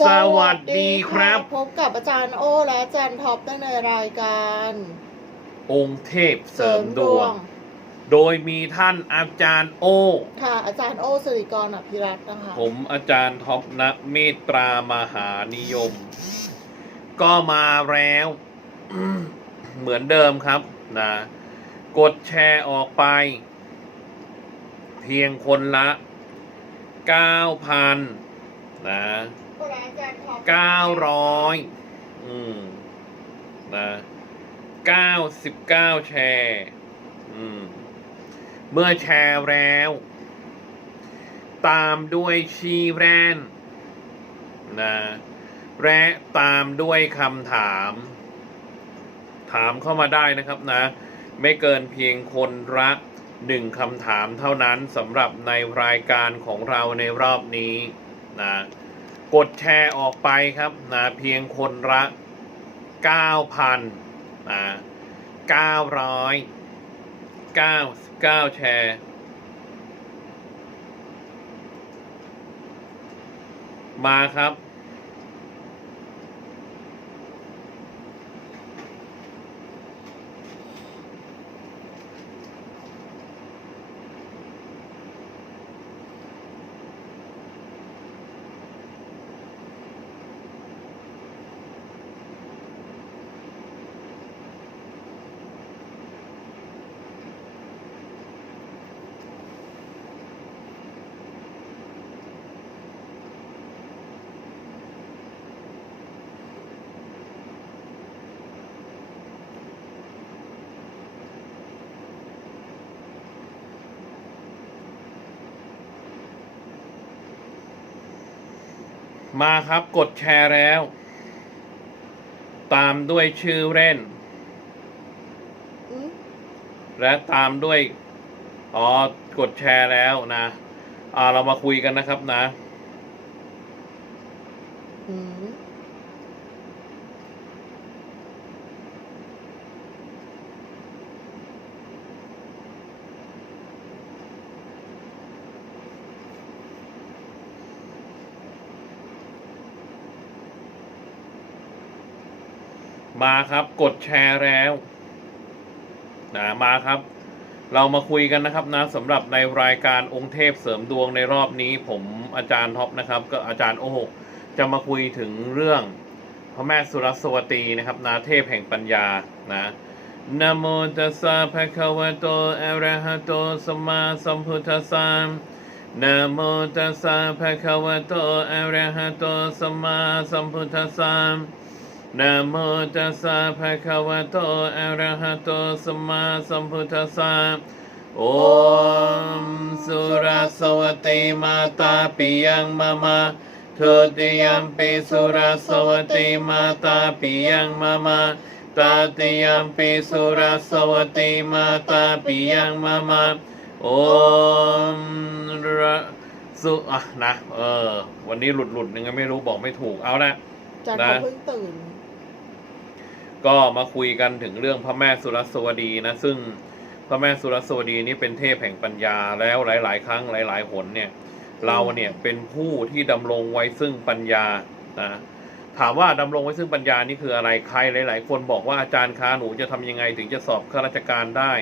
สวัสดีครับ พบกับอาจารย์โอและอาจารย์ท็อปได้ในรายการ องค์เทพเสริมดวง โดยมีท่านอาจารย์โอ ค่ะ อาจารย์โอสิริกรอภิรัตน์นะคะ ผมอาจารย์ท็อปนะเมตตรามหานิยม ก็มาแล้ว เหมือนเดิมครับนะ กดแชร์ออกไป เพียงคนละ 9,000 นะอาจารย์ท็อป900อืมนะ99แชร์อืมเมื่อแชร์แล้ว ตามด้วยชีแรนนะและตามด้วยคำถาม ถามเข้ามาได้นะครับนะ ไม่เกินเพียงคนละหนึ่งคำถามเท่านั้นสำหรับในรายการของเราในรอบนี้นะ กดแชร์ออกไปครับนะเพียงคนละ9,000นะ999 แชร์มาครับ มาครับกดแชร์แล้ว ตามด้วยชื่อเล่นอืมและตามด้วย อ๋อ กดแชร์แล้วนะอ่าเรามาคุยกันนะครับนะ มาครับกดแชร์แล้วนะมาครับ เรามาคุยกันนะครับนะสำหรับในรายการองค์เทพเสริมดวงในรอบนี้ ผมอาจารย์ท็อปนะครับ ก็อาจารย์โอโหจะมาคุยถึงเรื่องพระแม่สุรสวตีนะครับ นาเทพแห่งปัญญานะนะโมตัสสะภะคะวะโตอะระหะโตสัมมาสัมพุทธัสสะนะโมตัสสะภะคะวะโตอะระหะโตสัมมาสัมพุทธัสสะ นะโมตัสสะภะคะวะโตอะระหะโตสัมมาสัมพุทธัสสะโอมสุรสวติมาตาปิยังมะมะทุติยัมปิสุรสวติมาตาปิยังมะมะตาติยัมปิสุรสวติมาตาปิยังมะมะโอมระสุอะนะเออวันนี้หลุดหลุดๆยังไงไม่รู้บอกไม่ถูกเอาละอาจารย์ท็อปเพิ่งตื่น ก็มาคุยกันถึงเรื่องพระแม่สุรสวดีนะซึ่งพระแม่สุรสวดีนี่เป็นเทพแห่งปัญญาแล้วหลาย ๆ ครั้งหลาย ๆ หนเนี่ยเราเนี่ยเป็นผู้ที่ดำรงไว้ซึ่งปัญญานะถามว่าดำรงไว้ซึ่งปัญญานี่คืออะไรใครหลาย ๆ คนบอกว่าอาจารย์คะหนูจะทำยังไงถึงจะสอบข้าราชการได้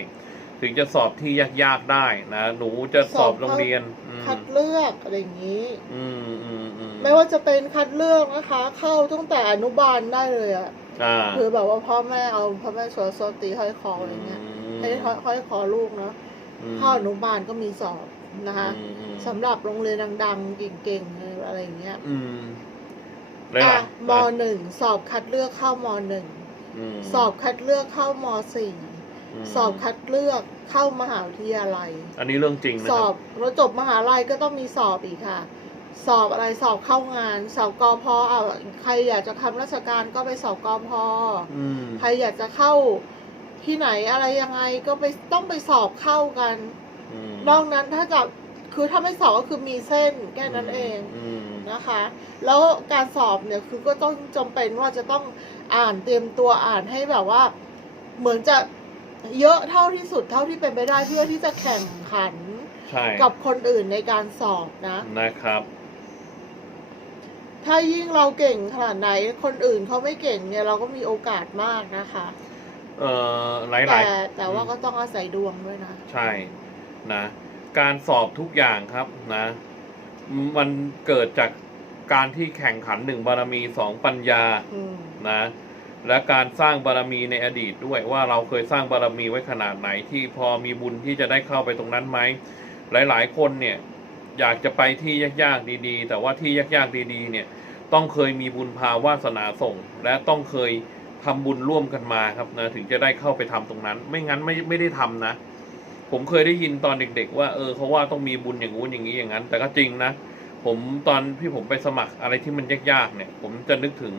ถึงจะสอบที่ยากๆได้นะหนูจะสอบโรงเรียนอ คัดเลือกอะไรอย่างนี้อืมอืมอืมไม่ว่าจะเป็นคัดเลือกนะคะ เข้าตั้งแต่อนุบาลได้เลยอะอ่าคือแบบว่าพ่อแม่เอาพ่อแม่สวดสวดตีห้อยคออะไรเงี้ยให้ห้อยห้อยคอลูกเนาะอืมเข้าอนุบาลก็มีสอบนะคะอืมอืมสำหรับโรงเรียนดังๆเก่งๆอะไรอย่างเงี้ยอืมหลายอะๆมหนึ่งสอบคัดเลือกเข้ามหนึ่งมสอบคัดเลือกเข้ามสี่ม สอบคัดเลือกเข้ามหาวิทยาลัย อันนี้เรื่องจริงนะสคอรับบแล้วจบมหาลัยก็ต้องมีสอบอีกค่ะ สอบอะไรสอบเข้างาน สอบกอพออะใครอยากจะทำราชการก็ไปสอบกอพออืมใครอยากจะเข้าที่ไหนอะไรยังไงก็ไปต้องไปสอบเข้ากันมนอกนั้นถ้าจะคือถ้าไม่สอบก็คือมีเส้นแค่นั้นเองอืมนะคะ แล้วการสอบเนี่ยคือก็ต้องจำเป็นว่าจะต้องอ่านเตรียมตัวอ่านให้แบบว่า เหมือนจะ เยอะเท่าที่สุดเท่าที่เป็นไปได้เพื่อที่จะแข่งขันใช่กับคนอื่นในการสอบนะ นะครับ ถ้ายิ่งเราเก่งขนาดไหนคนอื่นเขาไม่เก่งเนี่ยเราก็มีโอกาสมากนะคะ เอ่อหลายแต่ๆแต่ว่าก็ต้องอาศัยดวงด้วยนะ ใช่นะ การสอบทุกอย่างครับนะ มันเกิดจากการที่แข่งขันหนึ่งบารมีสองปัญญา อืม นะ และการสร้างบารมีในอดีตด้วยว่าเราเคยสร้างบารมีไว้ขนาดไหนที่พอมีบุญที่จะได้เข้าไปตรงนั้นไหมหลาย ๆ คนเนี่ยอยากจะไปที่ยากๆดีๆ แต่ว่าที่ยากๆดีๆเนี่ยต้องเคยมีบุญพาวาสนาส่ง และต้องเคยทำบุญร่วมกันมาครับนะถึงจะได้เข้าไปทำตรงนั้น ไม่งั้นไม่ไม่ได้ทำนะ ผมเคยได้ยินตอนเด็ก ๆ ว่าเออเขาว่าต้องมีบุญอย่างงู้นอย่างนี้อย่างนั้น แต่ก็จริงนะ ผมตอนที่ผมไปสมัครอะไรที่มันยากๆเนี่ย ผมจะนึกถึง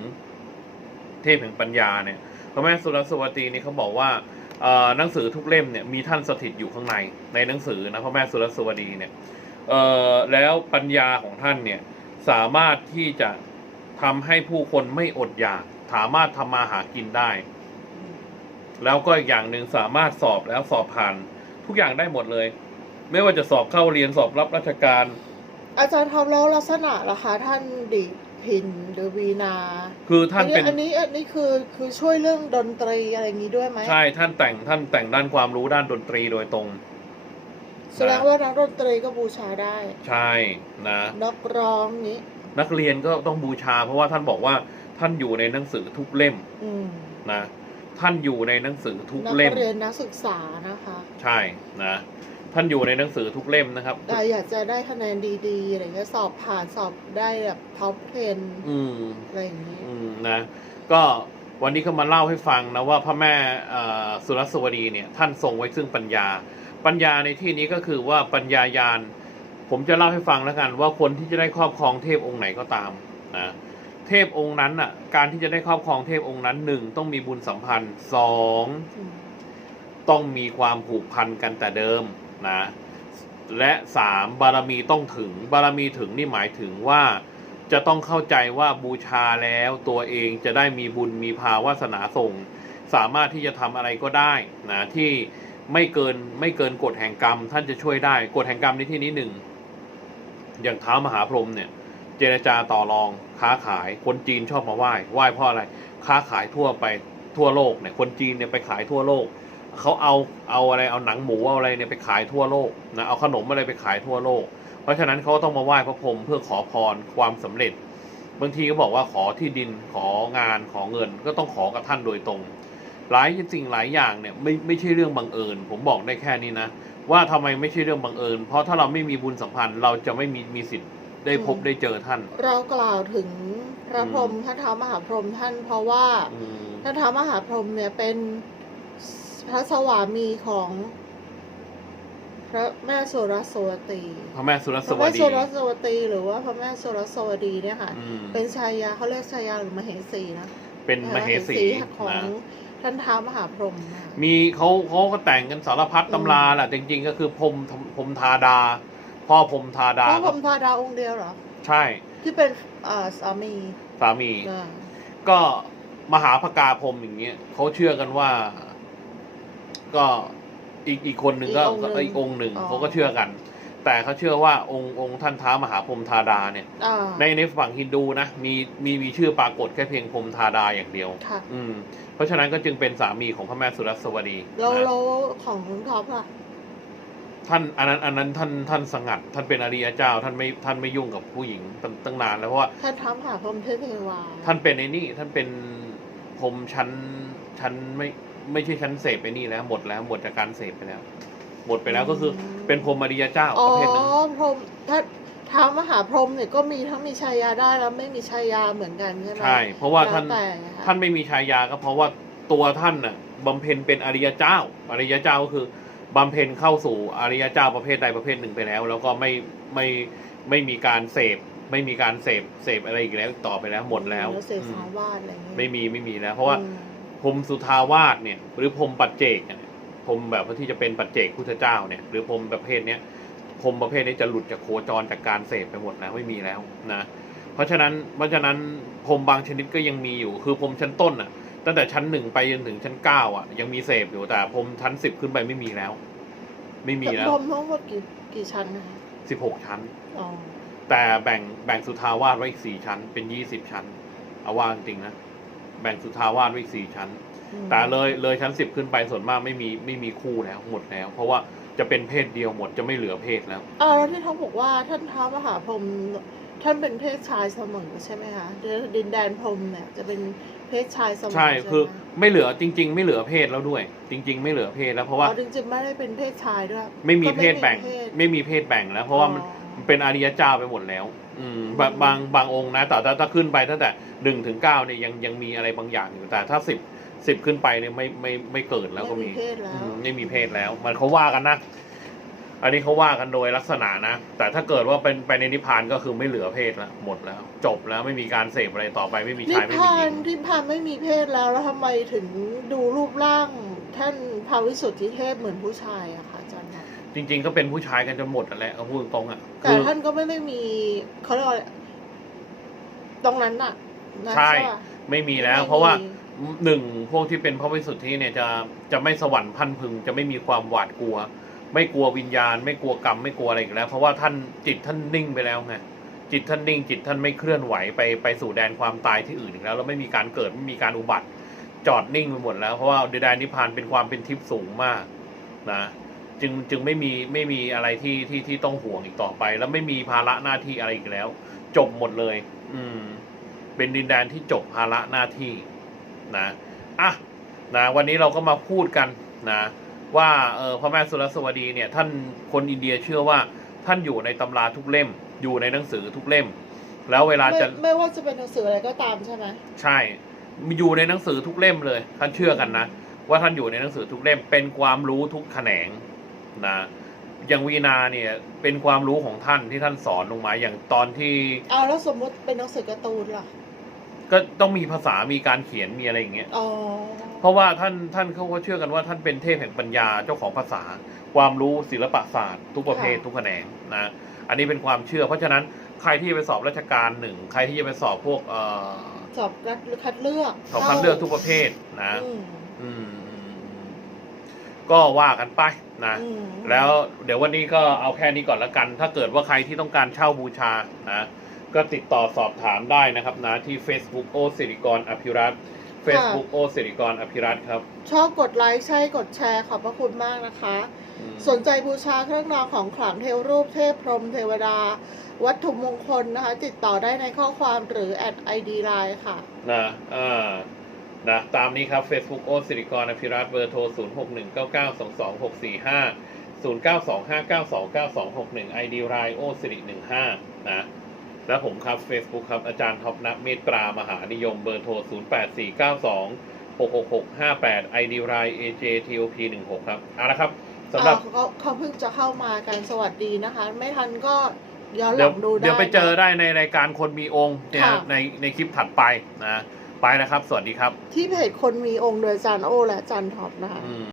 เทพแห่งปัญญาเนี่ยพระแม่สุรสวตีนี่เขาบอกว่าหนังสือทุกเล่มเนี่ยมีท่านสถิตอยู่ข้างในในหนังสือนะพระแม่สุรสวดีเนี่ยแล้วปัญญาของท่านเนี่ยสามารถที่จะทำให้ผู้คนไม่อดอยาก สามารถทำมาหากินได้ แล้วก็อีกอย่างหนึ่งสามารถสอบแล้วสอบผ่าน ทุกอย่างได้หมดเลย ไม่ว่าจะสอบเข้าเรียนสอบรับราชการ อาจารย์ทำแล้วลักษณะล่ะคะท่านดิ พินหรือวีนา คือท่านเป็นอันนี้อันนี้คือคือช่วยเรื่องดนตรีอะไรอย่างนี้ด้วยไหมใช่ท่านแต่งท่านแต่งด้านความรู้ด้านดนตรีโดยตรงแสดงว่านักดนตรีก็บูชาได้ ใช่นะนักร้องนี้ นักเรียนก็ต้องบูชา เพราะว่าท่านบอกว่าท่านอยู่ในหนังสือทุกเล่มอืมนะ ท่านอยู่ในหนังสือทุกนักเล่มเรียนนักศึกษานะคะ ใช่นะ ท่านอยู่ในหนังสือทุกเล่มนะครับ แต่อยากจะได้คะแนนดีๆอะไรเงี้ยสอบผ่านสอบได้แบบท็อป10อืมอะไรอย่างนี้อืมนะ ก็วันนี้ก็มาเล่าให้ฟังนะว่าพระแม่เอ่อสุรสวดีเนี่ย ท่านทรงไว้ซึ่งปัญญา ปัญญาในที่นี้ก็คือว่าปัญญายานผมจะเล่าให้ฟังแล้วกัน ว่าคนที่จะได้ครอบครองเทพองค์ไหนก็ตามนะเทพองค์นั้นอะ การที่จะได้ครอบครองเทพองค์นั้นหนึ่งต้องมีบุญสัมพันธ์สองอืมต้องมีความผูกพันกันแต่เดิม นะและสามบารมีต้องถึง บารมีถึงนี่หมายถึงว่า จะต้องเข้าใจว่าบูชาแล้วตัวเองจะได้มีบุญมีภาวาสนาส่ง สามารถที่จะทำอะไรก็ได้นะที่ไม่เกินไม่เกินกฎแห่งกรรม ท่านจะช่วยได้กฎแห่งกรรมในที่นี้หนึ่งอย่างเท้ามหาพรหมเนี่ย เจรจาต่อรองค้าขายคนจีนชอบมาไหว้ไหว้เพราะอะไร ค้าขายทั่วไปทั่วโลกเนี่ยคนจีนเนี่ยไปขายทั่วโลก เขาเอาเอาอะไรเอาหนังหมูเอาอะไรเนี่ยไปขายทั่วโลกนะเอาขนมอะไรไปขายทั่วโลก เพราะฉะนั้นเขาต้องมาไหว้พระพรหมเพื่อขอพรความสำเร็จ บางทีก็บอกว่าขอที่ดินของานขอเงิน ก็ต้องขอกับท่านโดยตรง หลายสิ่งหลายอย่างเนี่ยไม่ไม่ใช่เรื่องบังเอิญ ผมบอกได้แค่นี้นะ ว่าทำไมไม่ใช่เรื่องบังเอิญ เพราะถ้าเราไม่มีบุญสัมพันธ์เราจะไม่มีมีสิทธิ์ได้พบได้เจอท่าน เรากล่าวถึงพระอืมพรหมท่านเท้ามหาพรหมท่าน เพราะว่าอืมท่านเท้ามหาพรหมเนี่ยเป็น พระสวามีของพระแม่สุรสวตีพระแม่สุรพสระวแม่ดี สุรสวตี หรือว่าพระแม่สุรสวดีเนี่ยค่ะ อืม เป็นชายาเขาเรียกชายาหรือมเหสีนะเป็นมเหสีของนะ ท่านเท้ามหาพรหมนะคะ มีเขาเขาก็แต่งกันสารพัดตำราแหละจริง ๆ ก็คือพรหมพรหมทาดา พ่อพรหมทาดาพระพรหมธาดาองค์เดียวเหรอ ใช่ที่เป็นเอ่อสามีสามี อ่า ก็มหาพกาพรหมอย่างเงี้ยเขาเชื่อกันว่า ก็อีกอีกคนหนึ่งก็ก็อีกองค์หนึ่งเขาก็เชื่อกัน แต่เขาเชื่อว่าองค์องค์ท่านท้ามหาพรหมธาดาเนี่ย อ่าในในฝั่งฮินดูนะมีมีมีชื่อปรากฏแค่เพียงพรหมธาดาอย่างเดียว ค่ะอืม เพราะฉะนั้นก็จึงเป็นสามีของพระแม่สุรสวดีแล้วนะแล้วของคุณท็อปล่ะ ท่านอันนั้นอันนั้นท่านท่านสงัด ท่านเป็นอริยเจ้า ท่านไม่ท่านไม่ยุ่งกับผู้หญิงตั้งตั้งนานแล้วเพราะว่า ท่านท้ามหาพรหมเทพเทวาท่านเป็นไอ้นี่ ท่านเป็นพรหมชั้นชั้นไม่ ไม่ใช่ชั้นเสพไปนี่แล้ว หมดแล้วหมดจากการเสพไปแล้ว หมดไปแล้วก็คือเป็นพรหมอริยเจ้าอ๋อประเภทหนึงพรหมถ้าท้ามหาพรหมเนี่ยก็มีทั้งมีชายาได้แล้วไม่มีชายาเหมือนกันใช่ไหมใช่ เพราะว่าท่านแล้วแต่ค่ะท่านไม่มีชายาก็เพราะว่าตัวท่านน่ะบำเพ็ญเป็นอริยเจ้า อริยเจ้าก็คือบำเพ็ญเข้าสู่อริยเจ้าประเภทใดประเภทหนึ่งไปแล้ว แล้วก็ไม่ไม่ไม่มีการเสพไม่มีการเสพเสพอะไรอีกแล้วต่อไปแล้วหมดแล้วเสพอืสามวาสอะไรอย่างเงี้ยไม่มีไม่มีแล้ว เพราะว่า อืม พรหมสุทาวาสเนี่ยหรือพรหมปัจเจกเนี่ยพรหมแบบที่จะเป็นปัจเจกพุทธเจ้าเนี่ยหรือพรหมประเภทเนี้ยพรหมประเภทนี้จะหลุดจากโคจรจากการเสพไปหมดแล้วไม่มีแล้วนะเพราะฉะนั้นเพราะฉะนั้นพรหมบางชนิดก็ยังมีอยู่คือพรหมชั้นต้นอะตั้งแต่ชั้นหนึ่งไปจนถึงชั้นเก้าอะ ยังมีเสพอยู่แต่พรหมชั้นสิบขึ้นไปไม่มีแล้ว ไม่มีแล้วพรหมทั้งหมดกี่กี่ชั้นนะคะสิบหกชั้นอ๋อแต่แต่แบ่งแบ่งสุทาวาสไว้อีกสี่ชั้น เป็นยี่สิบชั้น เอาว่าจริงๆนะ แบ่งสุทาวาสไว้อีกสี่ชั้นอืมแต่เลยเลยชั้นสิบขึ้นไปส่วนมากไม่มีไม่มีคู่แล้วหมดแล้ว เพราะว่าจะเป็นเพศเดียวหมดจะไม่เหลือเพศแล้วอ้าวแล้วที่เขาบอกว่าท่านท้าวมหาพรหมท่านเป็นเพศชายเสมอใช่ไหมคะดินแดนพรหมเนี่ยจะเป็นเพศชายเสมอใช่ไหมคือ ไม่เหลือจริง ๆ ไม่เหลือเพศแล้วด้วย จริง ๆ ไม่เหลือเพศแล้วเพราะว่าอ๋อจริงๆไม่ได้เป็นเพศชายด้วยไม่มีก็เพศแบ่งเพศไม่มีเพศแบ่งแล้ว เพราะว่ามันอ๋อมัน เป็นอริยเจ้าไปหมดแล้ว อืมบางอืมบางบางองค์นะแต่ถ้าถ้าขึ้นไปตั้งแต่หนึ่งถึงเก้าเนี่ยยังยังมีอะไรบางอย่างอยู่แต่ถ้าสิบสิบขึ้นไปเนี่ยไม่ไม่ไม่เกิดแล้วก็ไม่มีมีเพศแล้ว อืมไม่มีเพศแล้ว มันเขาว่ากันนะ อันนี้เขาว่ากันโดยลักษณะนะ แต่ถ้าเกิดว่าเป็นไปในนิพพานก็คือไม่เหลือเพศแล้วหมดแล้ว จบแล้วไม่มีการเสพอะไรต่อไปไม่มีนิชายพไม่มีพาหญินง นิพพานไม่มีเพศแล้วแล้วทำไมถึงดูรูปร่าง ท่านพระวิสุทธิเทพเหมือนผู้ชายอะคะอาจารย์คะ จริง ๆ ก็เป็นผู้ชายกันจนหมดนั่นแหละเอาพูดตรงๆอะแต่คือ ท่านก็ไม่ได้มีเขาเรียกว่าอะไรตรงนั้นน่ะนะใช่ ปะไม่มีแล้ว ไม่มีเพราะว่าหนึ่งพวกที่เป็นพระวิสุทธิเนี่ยจะจะไม่สวรรค์พันพึง จะไม่มีความหวาดกลัว ไม่กลัววิญญาณ ไม่กลัวกรรมไม่กลัวอะไรอีกแล้ว เพราะว่าท่านจิตท่านนิ่งไปแล้วไงจิตท่านนิ่ง จิตท่านไม่เคลื่อนไหวไปไปสู่แดนความตายที่อื่นอีกแล้วแล้วไม่มีการเกิดไม่มีการอุบัติ จอดนิ่งไปหมดแล้วเพราะว่าดินแดนนิพพานเป็นความเป็นทิพย์สูงมากนะ จึงจึงไม่มีไม่มีอะไรที่ที่ที่ต้องห่วงอีกต่อไป แล้วไม่มีภาระหน้าที่อะไรอีกแล้ว จบหมดเลย อืม เป็นดินแดนที่จบภาระหน้าที่นะอะนะวันนี้เราก็มาพูดกันนะว่าเออพระแม่สุรสวดีเนี่ย ท่านคนอินเดียเชื่อว่าท่านอยู่ในตำราทุกเล่ม อยู่ในหนังสือทุกเล่ม แล้วเวลาไม่จะไม่ว่าจะเป็นหนังสืออะไรก็ตามใช่ไหมใช่มีอยู่ในหนังสือทุกเล่มเลย ท่านเชื่อกันนะว่าท่านอยู่ในหนังสือทุกเล่มเป็นความรู้ทุกแขนง นะอย่างวีนาเนี่ยเป็นความรู้ของท่านที่ท่านสอนลงมาอย่างตอนที่เอาแล้วสมมุติเป็นหนังสือการ์ตูนล่ะก็ต้องมีภาษามีการเขียนมีอะไรอย่างเงี้ยอ๋อเพราะว่าท่านท่านเขาก็เชื่อกันว่าท่านเป็นเทพแห่งปัญญาเจ้าของภาษา ความรู้ศิลปศาสตร์ทุกประเภททุกแขนงนะอันนี้เป็นความเชื่อ เพราะฉะนั้นใครที่จะไปสอบราชการหนึ่งใครที่จะไปสอบพวกเอ่อสอบคัดคัดเลือกสอบคัดเลือกทุกประเภทนะ อืมอืม ก็ว่ากันไปนะอืมแล้วเดี๋ยววันนี้ก็เอาแค่นี้ก่อนละกัน ถ้าเกิดว่าใครที่ต้องการเช่าบูชานะก็ติดต่อสอบถามได้นะครับนะที่ Facebook โอสิริกรอภิรัตน์ Facebook โอสิริกรอภิรัตน์ครับชอบกดไลค์ใช่กดแชร์ขอบพระคุณมากนะคะ อืม สนใจบูชาเครื่องรางของขลังเทวรูปเทพพรหมเทวดา วัตถุมงคลนะคะ ติดต่อได้ในข้อความหรือแอดไอดีไลน์ค่ะ นะอ่า นะตามนี้ครับ Facebook โอสิริกรอภิรัตน์เบอร์โทร 0 6 1 9 9 2 2 6 4 5 0 9 2 5 9 2 9 2 6 1 ID รายโอสิริ15 นะและผมครับ Facebook ครับ อาจารย์ท็อปนักเมตตรามหานิยมเบอร์โทร 0 8 4 9 2 6 6 6 5 8 ID ราย AJTOP 16ครับเอาละครับสำหรับอ่าเขาเขาเพิ่งจะเข้ามากันสวัสดีนะคะ ไม่ทันก็ย้อนหเดี๋ยลัวงดูได้ เดี๋ยวไปเจอนะได้ในรายการคนมีองค์เนี่ยค่ะในในคลิปถัดไปนะ ไปนะครับ สวัสดีครับ ที่เพจคนมีองค์โดยอาจารย์โอและอาจารย์ท็อปนะคะ อืม